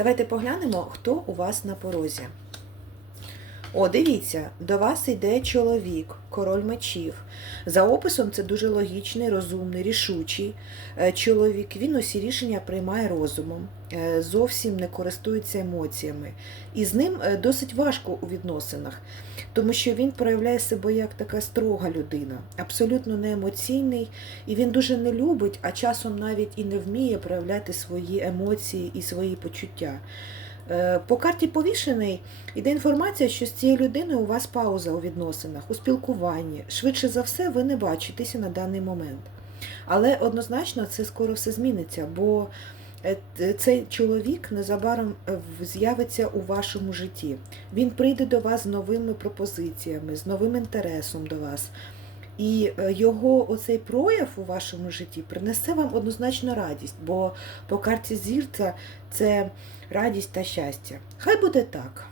Давайте поглянемо, хто у вас на порозі. О, дивіться, до вас йде чоловік, король мечів. За описом це дуже логічний, розумний, рішучий е, чоловік. Він усі рішення приймає розумом, е, зовсім не користується емоціями. І з ним е, досить важко у відносинах, тому що він проявляє себе як така строга людина, абсолютно не емоційний, і він дуже не любить, а часом навіть і не вміє проявляти свої емоції і свої почуття. Е, По карті повішений іде інформація, що з цією людиною у вас пауза у відносинах, у спілкуванні. Швидше за все, ви не бачитеся на даний момент. Але однозначно це скоро все зміниться, бо е, цей чоловік незабаром е, з'явиться у вашому житті. Він прийде до вас з новими пропозиціями, з новим інтересом до вас. І е, його оцей прояв у вашому житті принесе вам однозначно радість, бо по карті зірця це радість та щастя. Хай буде так.